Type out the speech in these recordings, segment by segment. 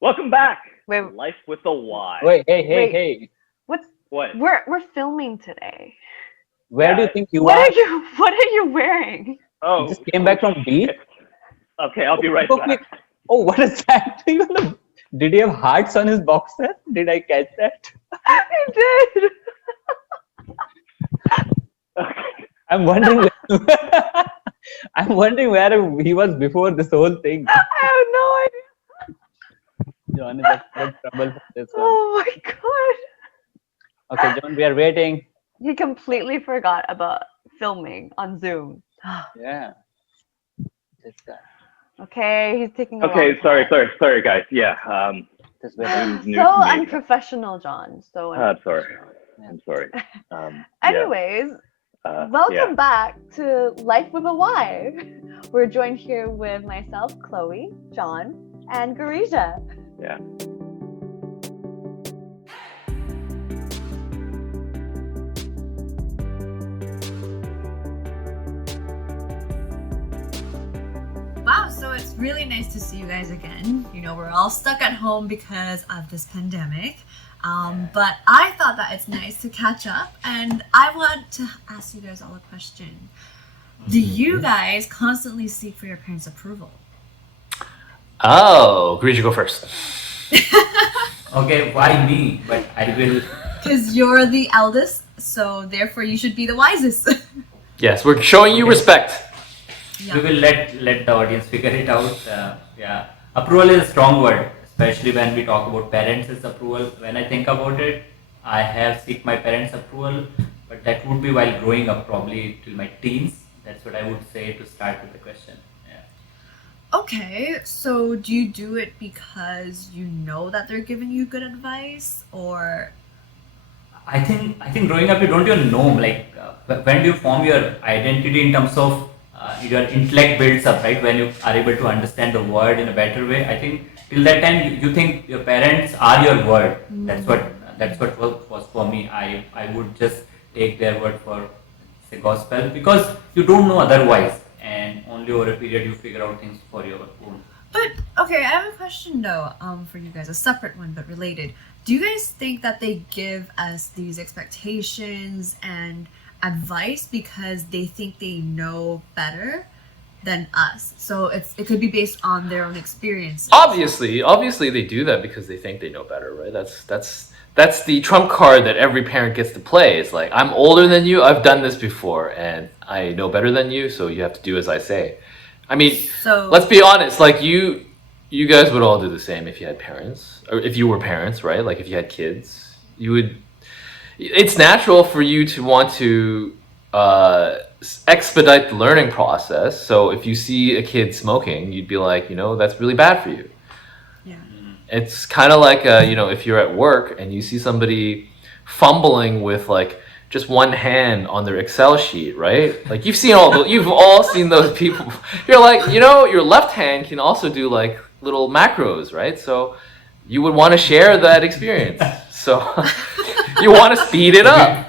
Welcome back Wait, to Life with a Y. Wait, hey, Wait. hey. what's What? we're filming today. Where do you Yeah. think you What are? are you wearing? Oh, You just came back from beach? shit. Okay, I'll be right Okay. back. Oh, what is that? Did he have hearts on his boxer? Did I catch that? I did. Okay. I'm wondering. I'm wondering where he was before this whole thing. I have no idea. John is in trouble for this one. Oh my god. Okay, John, we are waiting. He completely forgot about filming on Zoom. Yeah. This guy. Okay, he's taking a Okay, long sorry, time. guys. Yeah, This this way. is new So to me. unprofessional, John. So I'm sorry. unprofessional. I'm sorry. Anyways, Yeah. welcome back to Life with a Y. We're joined here with myself, Chloe, John, and Garisha. Yeah. Wow, so it's really nice to see you guys again. You know, we're all stuck at home because of this pandemic. But I thought that it's nice to catch up, and I want to ask you guys all a question. Do you guys constantly seek for your parents' approval? Oh, Grisha, go first. Okay, why me? But I will. Because you're the eldest, so therefore you should be the wisest. Yes, we're showing you Okay. respect. We will let the audience figure it out. Yeah, approval is a strong word, especially when we talk about parents' approval. When I think about it, I have seek my parents' approval, but that would be while growing up, probably till my teens. That's what I would say to start with the question. Yeah. Okay, so do you do it because you know that they're giving you good advice, or I think growing up you don't even know when do you form your identity in terms of your intellect builds up, right? When you are able to understand the word in a better way. I think till that time you think your parents are your word. That's what was for me. I would just take their word for say gospel because you don't know otherwise, and only over a period you figure out things for your own. But okay, I have a question though, for you guys, a separate one but related. Do you guys think that they give us these expectations and advice because they think they know better than us? So it could be based on their own experiences. Obviously, they do that because they think they know better, right? That's the trump card that every parent gets to play. It's like, I'm older than you, I've done this before, and I know better than you, so you have to do as I say. I mean, So let's be honest. Like you guys would all do the same if you had parents, or if you were parents, right? Like if you had kids, you would. It's natural for you to want to expedite the learning process. So if you see a kid smoking, you'd be like, that's really bad for you. yeah. It's kind of like, if you're at work and you see somebody fumbling with like just one hand on their Excel sheet, right? Like you've all seen those people. You're like, your left hand can also do like little macros, right? So you would want to share that experience. So you want to speed it up.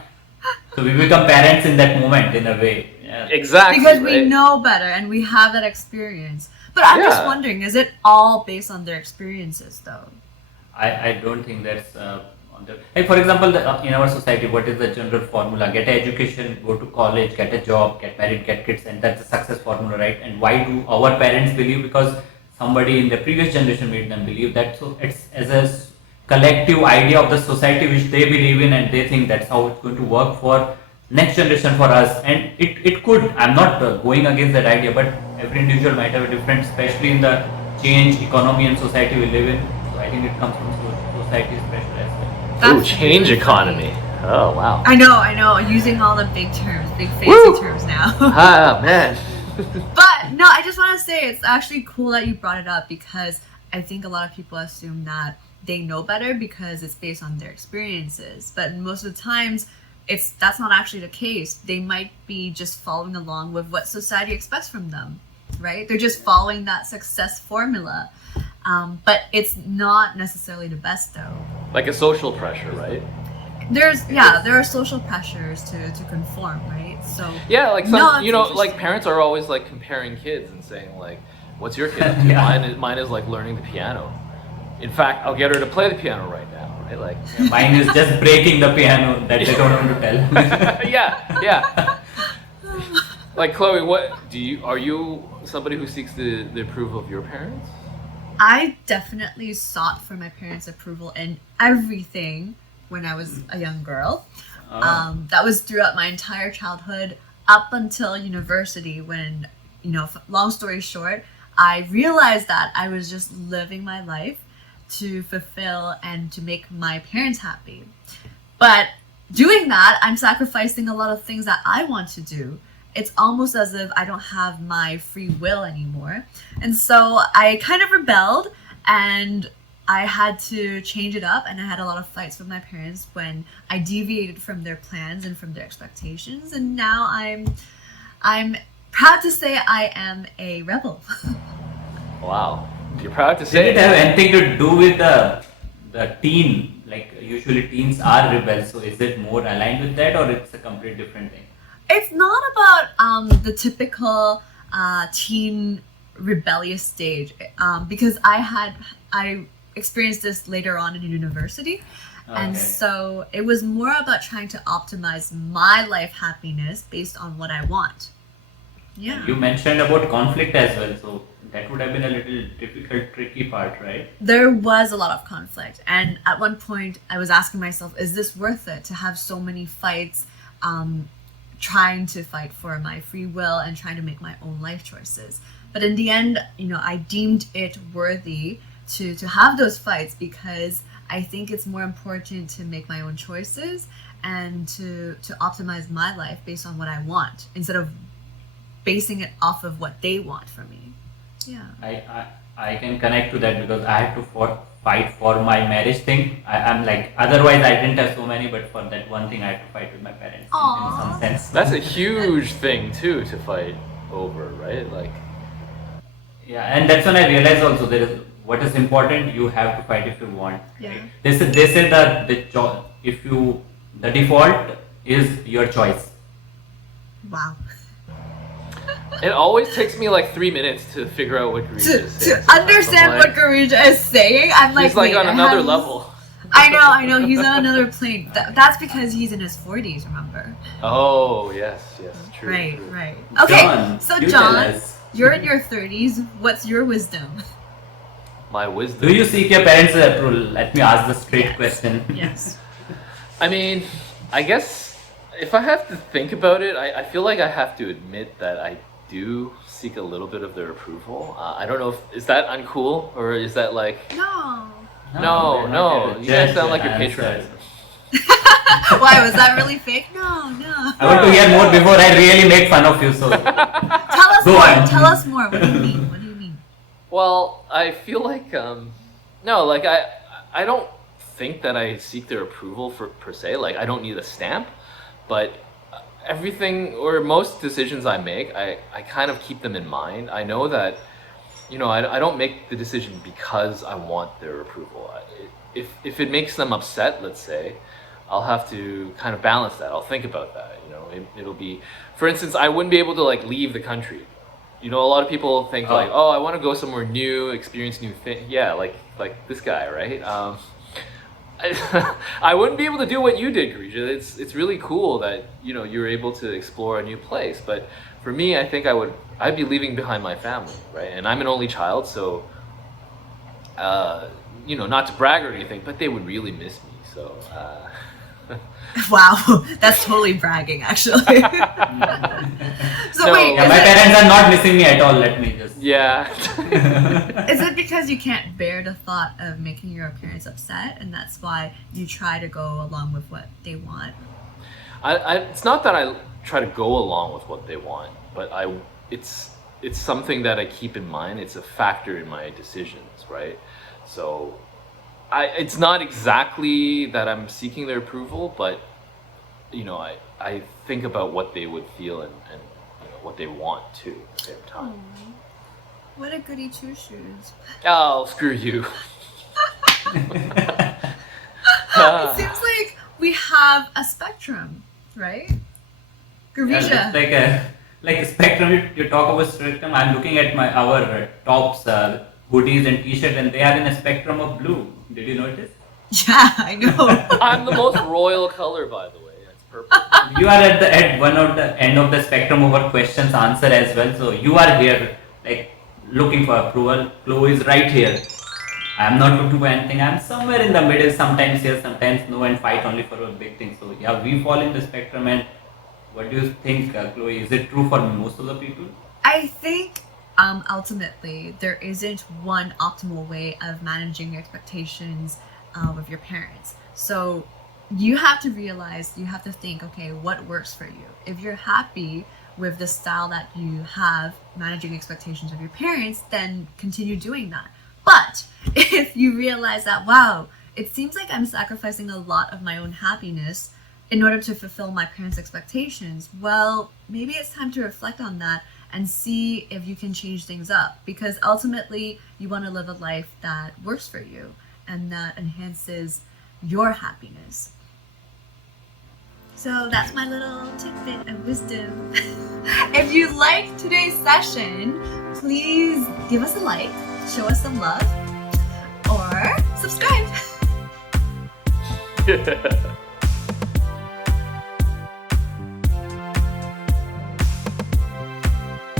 So we become parents in that moment in a way. Yeah. Exactly. Because we right? know better and we have that experience. But I'm just Yeah. wondering, is it all based on their experiences though? I don't think that's on the like for example in our society what is the general formula, get an education, go to college, get a job, get married, get kids, and that's the success formula, right? And why do our parents believe? Because somebody in the previous generation made them believe that, so it's as a collective idea of the society which they believe in, and they think that's how it's going to work for next generation, for us. And it could, I'm not going against that idea, but every individual might have a different, especially in the change economy and society we live in. So I think it comes from society's pressure as well. Ooh, That's change really economy. Oh wow. I know, using all the big terms, big fancy Woo! terms now. Ah man. But no, I just want to say it's actually cool that you brought it up because I think a lot of people assume that they know better because it's based on their experiences. But most of the times, that's not actually the case. They might be just following along with what society expects from them, right? They're just following that success formula. But it's not necessarily the best though. Like a social pressure, right? There are social pressures to conform, right? So Yeah, like No, some, it's like interesting. parents are always like comparing kids and saying like, "What's your kid up to?" Yeah. Mine is like learning the piano. In fact, I'll get her to play the piano right now, right? Like, Mine is just breaking the piano that they don't want to tell. yeah. Like Chloe, are you somebody who seeks the approval of your parents? I definitely sought for my parents' approval in everything when I was a young girl. That was throughout my entire childhood up until university when, long story short, I realized that I was just living my life to fulfill and to make my parents happy. But doing that, I'm sacrificing a lot of things that I want to do. It's almost as if I don't have my free will anymore. And so I kind of rebelled and I had to change it up, and I had a lot of fights with my parents when I deviated from their plans and from their expectations. And now I'm proud to say I am a rebel. Wow, you're proud to Did say it have anything to do with the teen? Like usually teens are rebels, so is it more aligned with that, or it's a complete different thing? It's not about the typical teen rebellious stage, because I experienced this later on in university. And so it was more about trying to optimize my life happiness based on what I want. Yeah. You mentioned about conflict as well, so that would have been a little difficult, tricky part, right? There was a lot of conflict, and at one point I was asking myself, is this worth it to have so many fights, trying to fight for my free will and trying to make my own life choices? But in the end, I deemed it worthy to have those fights, because I think it's more important to make my own choices and to optimize my life based on what I want instead of basing it off of what they want from me. Yeah. I can connect to that because I had to fight for my marriage thing. I'm like, otherwise I didn't have so many, but for that one thing I had to fight with my parents in some sense. That's a huge thing too to fight over, right? Like, yeah, and that's when I realized also what is important. You have to fight if you want. Yeah. They say that the default is your choice. Wow. it always takes me like 3 minutes to figure out what Garija is saying. To understand what Garija is saying, I'm like, he's like wait, on another level. I know, he's on another plane. That's because he's in his 40s, remember? Oh, yes, true. Right, true. right. Okay, John, so you tell John, us. you're in your 30s. What's your wisdom? My wisdom. Do you seek your parents' approval? Let me ask the straight question. Yes. I mean, I guess if I have to think about it, I feel like I have to admit that I do seek a little bit of their approval. I don't know is that uncool, or is that like... No. No. You guys sound like you're patronizing. Why, was that really fake? No. I want to hear more before I really make fun of you. So Tell us more. What do you mean? Well, I feel like I don't think that I seek their approval per se. Like, I don't need a stamp, but everything or most decisions I make, I kind of keep them in mind. I know that, I don't make the decision because I want their approval. If it makes them upset, let's say, I'll have to kind of balance that. I'll think about that. It'll be, for instance, I wouldn't be able to like leave the country. A lot of people think like, oh, I want to go somewhere new, experience new things. Yeah, like this guy, right? I wouldn't be able to do what you did, Garija. It's really cool that you're able to explore a new place. But for me, I think I'd be leaving behind my family, right? And I'm an only child, so not to brag or anything, but they would really miss me. So. Wow, that's totally bragging, actually. So No. wait, Yeah, my parents are not missing me at all. Let me just. Yeah. is it because you can't bear the thought of making your parents upset, and that's why you try to go along with what they want? It's not that I try to go along with what they want, but it's something that I keep in mind. It's a factor in my decisions, right? So it's not exactly that I'm seeking their approval, but I think about what they would feel and what they want too at the same time. What a goody two shoes. Oh, screw you. It seems like we have a spectrum, right? Garija. Yeah, like a spectrum. You talk about spectrum. I'm looking at our tops hoodies and t-shirt, and they are in a spectrum of blue. Did you notice? Yeah, I know. I'm the most royal color, by the way. It's purple. You are at one of the end of the spectrum of our questions answer as well. So you are here, like looking for approval. Chloe is right here. I'm not looking for anything. I'm somewhere in the middle. Sometimes yes, sometimes no, and fight only for a big thing. So yeah, we fall in the spectrum. And what do you think, Chloe? Is it true for most of the people? I think ultimately there isn't one optimal way of managing your expectations with your parents. So you have to realize, you have to think, okay, what works for you? If you're happy with the style that you have managing expectations of your parents, then continue doing that. But if you realize that, wow, it seems like I'm sacrificing a lot of my own happiness in order to fulfill my parents' expectations, well, maybe it's time to reflect on that and see if you can change things up, because ultimately you want to live a life that works for you and that enhances your happiness. So that's my little tidbit of wisdom. If you liked today's session, please give us a like, show us some love, or subscribe.